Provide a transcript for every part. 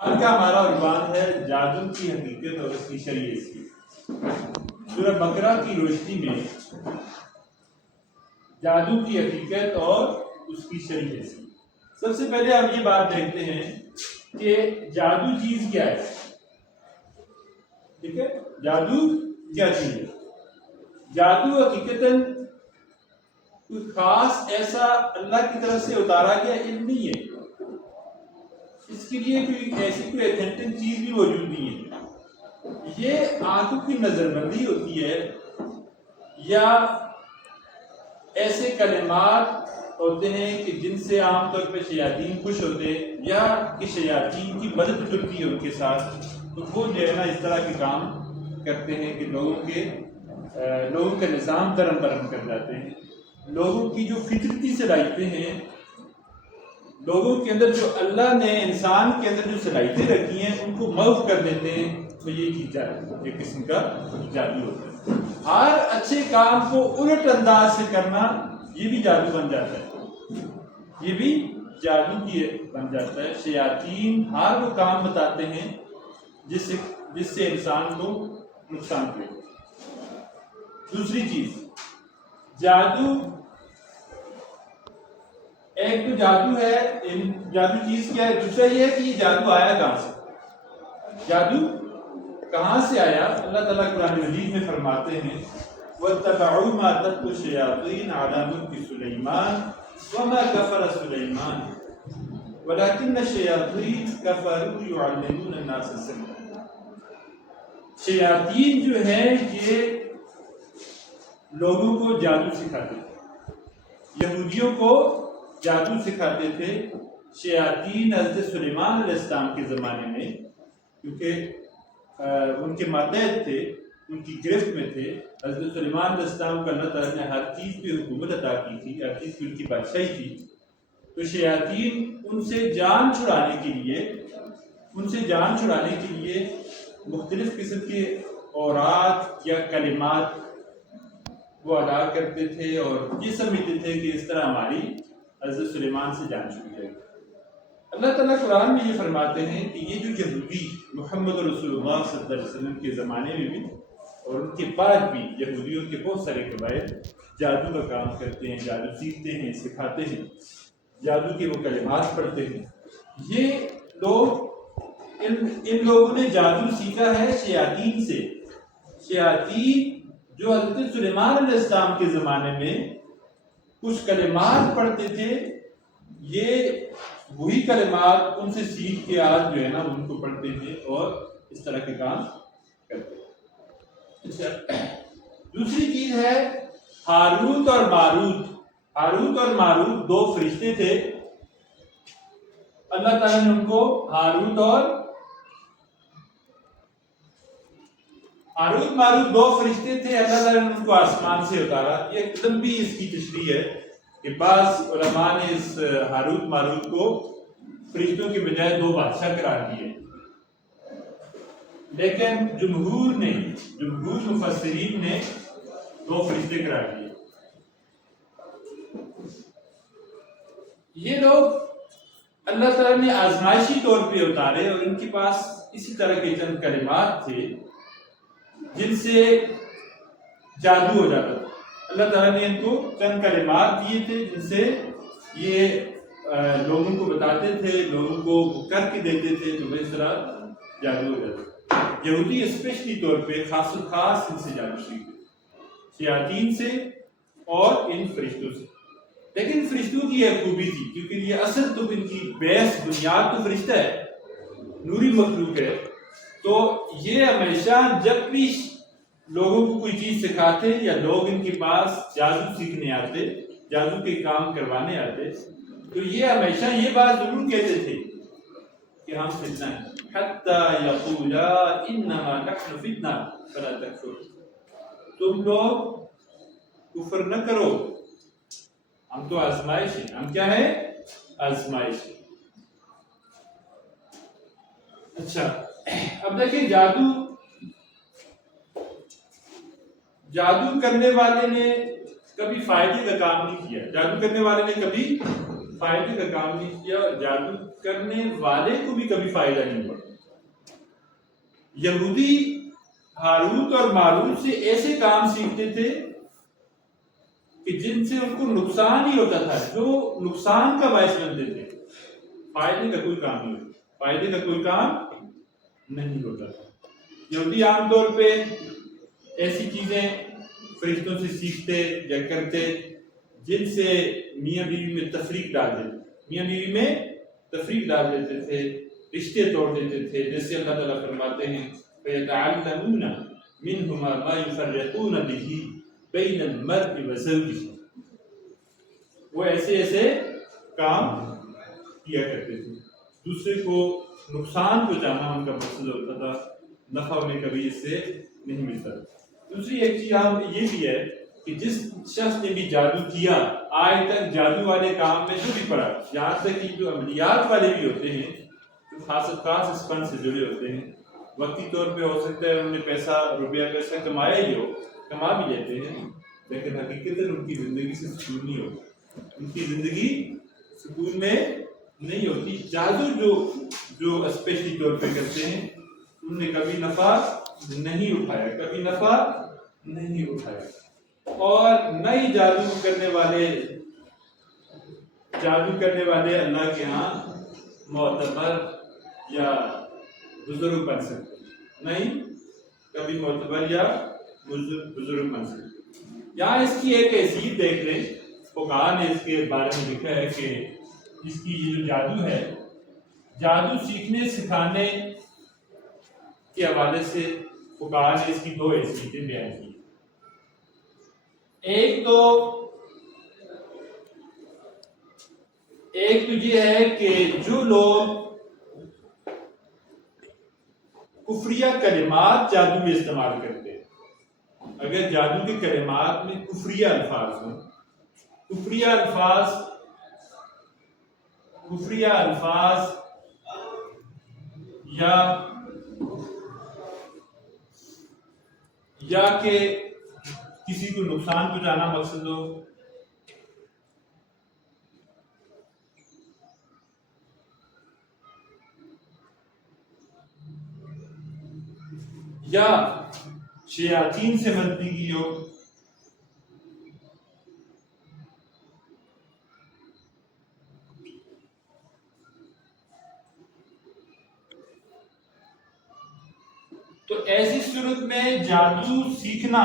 آج کا ہمارا عنوان ہے جادو کی حقیقت اور اس کی شریعت کی۔ سورہ بقرہ کی روشنی میں جادو کی حقیقت اور اس کی شریعت کی۔ سب سے پہلے ہم یہ بات دیکھتے ہیں کہ جادو چیز کیا ہے۔ ٹھیک ہے، جادو کیا چیز ہے؟ جادو حقیقتاً کوئی خاص ایسا اللہ کی طرف سے اتارا گیا علم نہیں ہے، اس کے لیے کوئی ایتھینٹک چیز بھی موجود نہیں ہے۔ یہ آنکھوں کی نظر بندی ہوتی ہے، یا ایسے کلمات ہوتے ہیں کہ جن سے عام طور پہ شیاطین خوش ہوتے ہیں، یا کہ شیاطین کی مدد جڑتی ہے ان کے ساتھ، تو وہ جو ہے نا اس طرح کے کام کرتے ہیں کہ لوگوں کا نظام درم برہم کر جاتے ہیں۔ لوگوں کی جو فطرتی صلاحیتیں ہیں، لوگوں کے اندر جو اللہ نے انسان کے اندر جو صلاحیتیں رکھی ہیں ان کو معاف کر دیتے ہیں، تو یہ چیز ایک قسم کا جادو ہوتا ہے۔ ہر اچھے کام کو الٹ انداز سے کرنا یہ بھی جادو بن جاتا ہے، یہ بھی جادو کی بن جاتا ہے۔ شیاطین ہر وہ کام بتاتے ہیں جس سے انسان کو نقصان پہنچے۔ دوسری چیز، جادو ایک تو جادو ہے، جادو چیز کیا ہے، دوسرا یہ ہے کہ یہ جادو آیا کہاں سے، جادو کہاں سے آیا۔ اللہ تعالیٰ قرآن مجید میں فرماتے ہیں وَاتَّبَعُوا مَا تَتْلُو الشَّيَاطِينُ عَلَىٰ مُلْكِ سُلَيْمَانَ وَمَا كَفَرَ سُلَيْمَانُ وَلَٰكِنَّ الشَّيَاطِينَ كَفَرُوا يُعَلِّمُونَ النَّاسَ السِّحْرَ۔ شیاطین جو ہیں یہ لوگوں کو جادو سکھاتے تھے، یہودیوں کو جادو سکھاتے تھے۔ شیاطین حضرت سلیمان علیہ السلام کے زمانے میں، کیونکہ ان کے ماتحت تھے، ان کی گرفت میں تھے۔ حضرت سلیمان علیہ السلام کو اللہ تعالیٰ نے ہر چیز پہ حکومت عطا کی تھی، ہر چیز پہ ان کی بادشاہی تھی۔ تو شیاطین ان سے جان چھڑانے کے لیے مختلف قسم کے اورات یا کلمات وہ ادا کرتے تھے، اور یہ سمجھتے تھے کہ اس طرح ہماری حضرت سلیمان سے جان چھوٹ جائے گی۔ اللہ تعالیٰ قرآن میں یہ فرماتے ہیں کہ یہ جو یہودی محمد رسول اللہ صلی اللہ علیہ وسلم کے زمانے میں بھی اور ان کے بعد بھی یہودیوں کے بہت سارے قبائل جادو کا کام کرتے ہیں، جادو سیکھتے ہیں، سکھاتے ہیں، جادو کے وہ کلمات پڑھتے ہیں۔ یہ لوگ ان لوگوں نے جادو سیکھا ہے شیاطین سے۔ شیاطین جو حضرت سلیمان علیہ السلام کے زمانے میں کچھ کلمات پڑھتے تھے، یہ وہی کلمات ان سے سیکھ کے آج جو ہے نا ان کو پڑھتے تھے اور اس طرح کے کام کرتے تھے۔ دوسری چیز ہے ہاروت اور ماروت۔ ہاروت اور ماروت دو فرشتے تھے، اللہ تعالیٰ نے ان کو ہاروت ماروت دو فرشتے تھے، اللہ تعالیٰ نے ان کو آسمان سے اتارا۔ یہ لمبی اس کی تشریح ہے کہ بعض علماء نے اس ہاروت ماروت کو فرشتوں کے بجائے دو بادشاہ قرار دیے، لیکن جمہور مفسرین نے دو فرشتے قرار دیے۔ یہ لوگ اللہ تعالیٰ نے آزمائشی طور پہ اتارے، اور ان کے پاس اسی طرح کے چند کلمات تھے جن سے جادو ہو جاتا تھا۔ اللہ تعالیٰ نے ان کو چند کلمات دیے تھے جن سے یہ لوگوں کو بتاتے تھے، لوگوں کو کر کے دیتے تھے، تو اس طرح جادو ہو جاتا۔ یہودی اسپیشلی طور پہ خاص ان سے جادو سیکھتے، شیاطین سے اور ان فرشتوں سے۔ لیکن فرشتوں کی ایک خوبی تھی، کیونکہ یہ اصل تو ان کی بیس بنیاد تو فرشتہ ہے، نوری مخلوق ہے، تو یہ ہمیشہ جب بھی لوگوں کو کوئی چیز سکھاتے یا لوگ ان کے پاس جادو سیکھنے آتے، جادو کے کام کروانے آتے، تو یہ ہمیشہ یہ بات ضرور کہتے تھے کہ ہم فتنہ ہیں، حتی یقولا انما نحن فتنہ فلا تکفر، تم لوگ کفر نہ کرو، ہم تو آزمائش ہیں۔ ہم کیا ہے؟ آزمائش ہے۔ اچھا، اب دیکھیں جادو کرنے والے نے کبھی فائدے کا کام نہیں کیا، جادو کرنے والے نے کبھی فائدے کا کام نہیں کیا، جادو کرنے والے کو بھی کبھی فائدہ نہیں ہوا. یہودی ہاروت اور ماروت سے ایسے کام سیکھتے تھے کہ جن سے ان کو نقصان ہی ہوتا تھا, جو نقصان کا باعث بنتے تھے, فائدے کا کوئی کام نہیں ہوتا, فائدے کا کوئی کام نہیں ہوتا تھا. یہودی عام طور پہ ایسی چیزیں فرشتوں سے سیکھتے یا کرتے جن سے میاں بیوی میں تفریق ڈال دیتے, میاں بیوی میں تفریق ڈال دیتے تھے, رشتے توڑ دیتے تھے. جیسے اللہ تعالیٰ فرماتے ہیں فَيَتَعَلَّمُونَ مِنْهُمَا مَا يُفَرِّقُونَ بِهِ بَيْنَ الْمَرْءِ وَزَوْجِهِ. وہ ایسے کام کیا کرتے تھے, دوسرے کو نقصان پہنچانا ان کا مقصد ہوتا تھا, نفع انہیں کبھی اس سے نہیں ملتا. دوسری ایک چیز یہ بھی ہے کہ جس شخص نے بھی جادو کیا, آج تک جادو والے کام میں جو بھی پڑا, یہاں تک کہ جو عملیات والے بھی ہوتے ہیں جو خاص اس فن سے جڑے ہوتے ہیں, وقتی طور پہ ہو سکتا ہے انہوں نے پیسہ کمایا ہی ہو, کما بھی لیتے ہیں, لیکن حقیقت ان کی زندگی سے سکون نہیں ہوتا, ان کی زندگی سکون میں نہیں ہوتی. جادو جو اسپیشلی طور پہ کرتے ہیں انہوں نے کبھی نفع نہیں اٹھایا, کبھی نفع نہیں اٹھایا. اور نئی جادو کرنے والے اللہ کے ہاں معتبر یا بزرگ بن سکتے, نہیں کبھی معتبر یا بزرگ بن سکتے. یہاں اس کی ایک حیثیت دیکھ لیں, فقہاء نے اس کے بارے میں لکھا ہے کہ اس کی یہ جو جادو ہے, جادو سیکھنے سکھانے کے حوالے سے فقہاء نے اس کی دو حیثیتیں بیان کی. ایک تو یہ ہے کہ جو لوگ کفریہ کلمات جادو میں استعمال کرتے ہیں, اگر جادو کے کلمات میں کفریہ الفاظ ہوں, کفریہ الفاظ یا کہ کسی کو نقصان پہنچانا مقصد ہو, یا شیاطین سے بندگی ہو, تو ایسی صورت میں جادو سیکھنا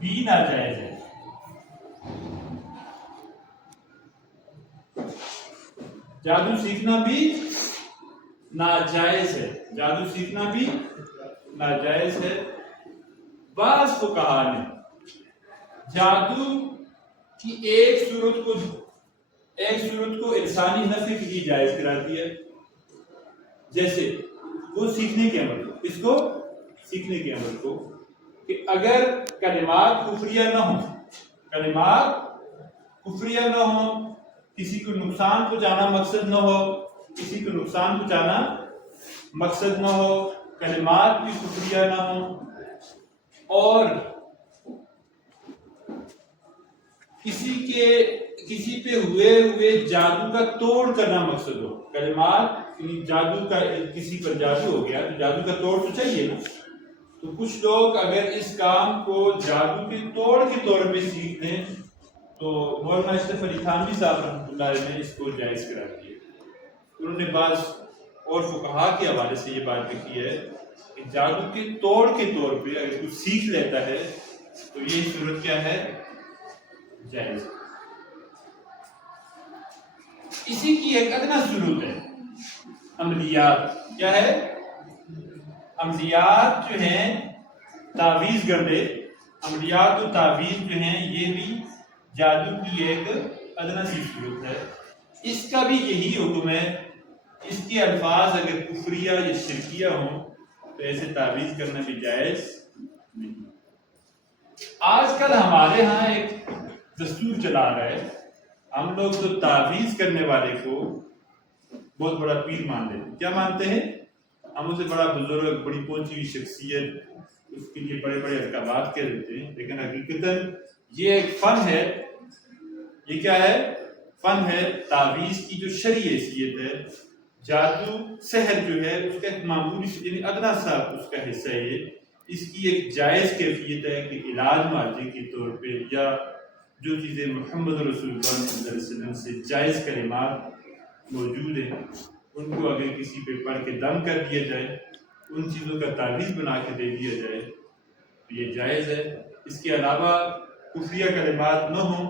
بھی ناجائز ہے. جادو سیکھنا بھی ناجائز ہے. بعض فقہاء نے جادو کی ایک صورت کو انسانی نفع کے لیے جائز قرار دیا, جیسے وہ سیکھنے کے عمل کو کہ اگر کلمات کفریہ نہ ہوں, کسی کو نقصان پہنچانا مقصد نہ ہو, کلمات بھی کفریہ نہ ہوں, اور کسی پہ ہوئے جادو کا توڑ کرنا مقصد ہو. کلمات جادو کا, کسی پر جادو ہو گیا تو جادو کا توڑ تو چاہیے نا. تو کچھ لوگ اگر اس کام کو جادو کے توڑ کے طور پہ سیکھ دیں تو مولانا اشرف علی تھانوی صاحب رحمۃ اللہ علیہ نے اس کو جائز قرار دیا. انہوں نے بعض اور فقہاء کے حوالے سے یہ بات لکھی ہے کہ جادو کے توڑ کے طور پہ اگر کوئی سیکھ لیتا ہے تو یہ صورت کیا ہے, جائز. اسی کی ایک ادنا صورت ہے عملیات. کیا ہے؟ عملیات جو ہیں تعویذ گردے, عملیات و تعویذ جو ہیں یہ بھی جادو کی ایک ادنا سی صورت ہے. اس کا بھی یہی حکم ہے, اس کے الفاظ اگر کفریہ یا شرکیہ ہوں تو ایسے تعویذ کرنا بھی جائز نہیں. آج کل ہمارے ہاں ایک دستور چلا رہا ہے, ہم لوگ تو تعویذ کرنے والے کو بہت بڑا پیر مان لیتے ہیں. کیا مانتے ہیں؟ ہم اسے بڑا بزرگ, بڑی پہنچی ہوئی شخصیت, اس کے لیے بڑے بڑے احکامات کر دیتے ہیں، لیکن حقیقتاً یہ ایک فن ہے. یہ کیا ہے؟ فن ہے. تعویذ کی جو شرعی حیثیت ہے، جادو سحر جو ہے اس کا ایک معمولی یعنی ادنا سا اس کا حصہ ہے. اس کی ایک جائز کیفیت ہے کہ علاج معالجے کے طور پہ، یا جو چیزیں محمد رسول اللہ صلی اللہ علیہ وسلم سے جائز کلمات موجود ہیں ان کو اگر کسی پہ پڑھ کے دم کر دیا جائے، ان چیزوں کا تعویذ بنا کے دے دیا جائے تو یہ جائز ہے. اس کے علاوہ کفریہ کلمات نہ ہوں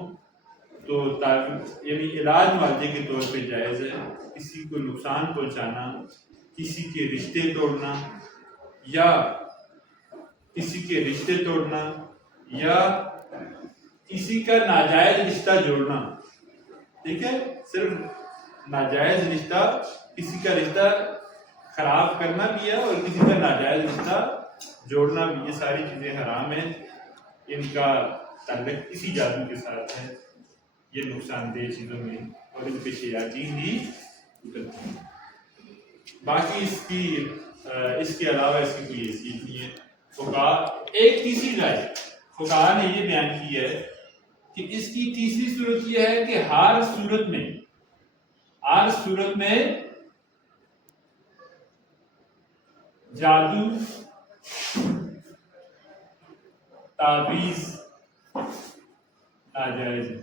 تو یعنی علاج معالجے کے طور پہ جائز ہے. کسی کو نقصان پہنچانا، کسی کے رشتے توڑنا، یا کسی کے رشتے توڑنا، یا کسی کا ناجائز رشتہ جوڑنا. ٹھیک ہے، صرف ناجائز رشتہ، کسی کا رشتہ خراب کرنا بھی ہے اور کسی کا ناجائز رشتہ جوڑنا بھی. یہ ساری چیزیں حرام ہیں. ان کا تعلق کسی جادو کے ساتھ ہے. یہ نقصان دہ چیزوں میں اور ان پہ شیاطین ہی اترتی ہیں. باقی اس کے علاوہ اس کی کوئی حیثیت نہیں ہے. فقہا ایک تیسری رائے فقہا نے یہ بیان کی ہے کہ اس کی تیسری صورت یہ ہے کہ ہر صورت میں جادو، تعویذ ناجائز ہے.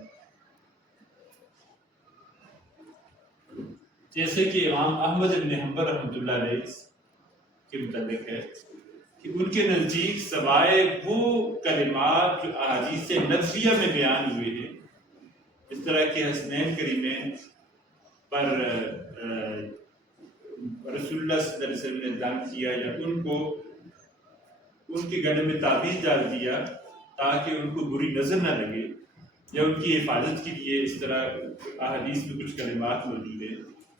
جیسے کہ امام احمد بن حنبل رحمۃ اللہ علیہ کے متعلق ہے کہ ان کے نزدیک سوائے وہ کلمات جو احادیث نبویہ میں بیان ہوئے ہیں، اس طرح کے حسنین کریمین پر رسول اللہ صلی اللہ علیہ وسلم نے دم کیا، یا ان کے گلے میں تعویذ ڈال دیا تاکہ ان کو بری نظر نہ لگے، یا ان کی حفاظت کے لیے اس طرح احادیث میں کچھ کلمات موجود ہیں،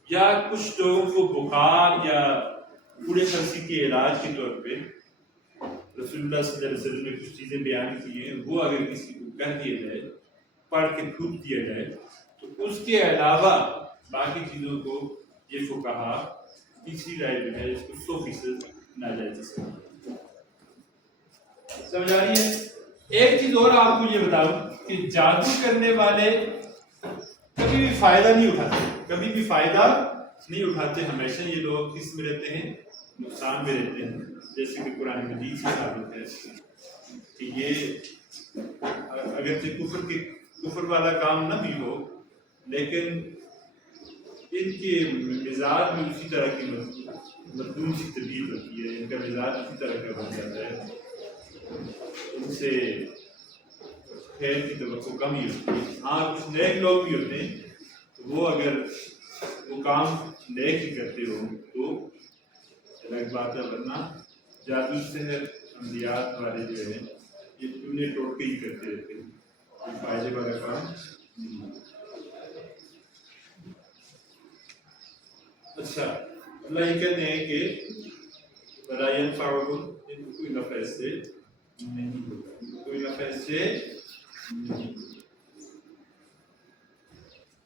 یا کچھ لوگوں کو بخار یا پورے کھانسی کے علاج کے طور پہ رسول اللہ صلی اللہ علیہ وسلم نے کچھ چیزیں بیان کی ہیں، وہ اگر کسی کو کہہ دیا جائے، پڑھ کے تھوک دیا جائے، تو اس کے علاوہ باقی چیزوں کو یہ فقہا تیسری رائے جو ہے اس کو 100% ناجائز سمجھ آ رہی ہے. ایک چیز اور آپ کو یہ بتاؤں کہ جادو کرنے والے کبھی بھی فائدہ نہیں اٹھاتے. ہمیشہ یہ لوگ کس میں رہتے ہیں؟ نقصان میں رہتے ہیں. جیسے کہ قرآن مجید سے ثابت ہے کہ یہ اگرچہ کفر والا کام نہ بھی ہو، لیکن ان کے مزاج میں اسی طرح کی مردوم سی تبدیل ہوتی ہے. ان کا مزاج اسی طرح کا بن جاتا ہے. ان سے خیر کی توقع کم ہی ہوتی ہے. ہاں کچھ نیک لوگ بھی ہوتے ہیں، وہ اگر وہ کام نیک ہی کرتے ہو تو الگ بات ہے، ورنہ جادو سحر عملیات والے جو ہیں یہ انہیں ٹوٹکے ہی کرتے رہتے ہیں. کوئی فائدے والا کام نہیں. اچھا، اللہ یہ کہتے ہیں کہ وَلَا يَنْفَعُهُمْ، ان کو کوئی نفع سے نہیں ہوگا، کوئی نفع سے نہیں.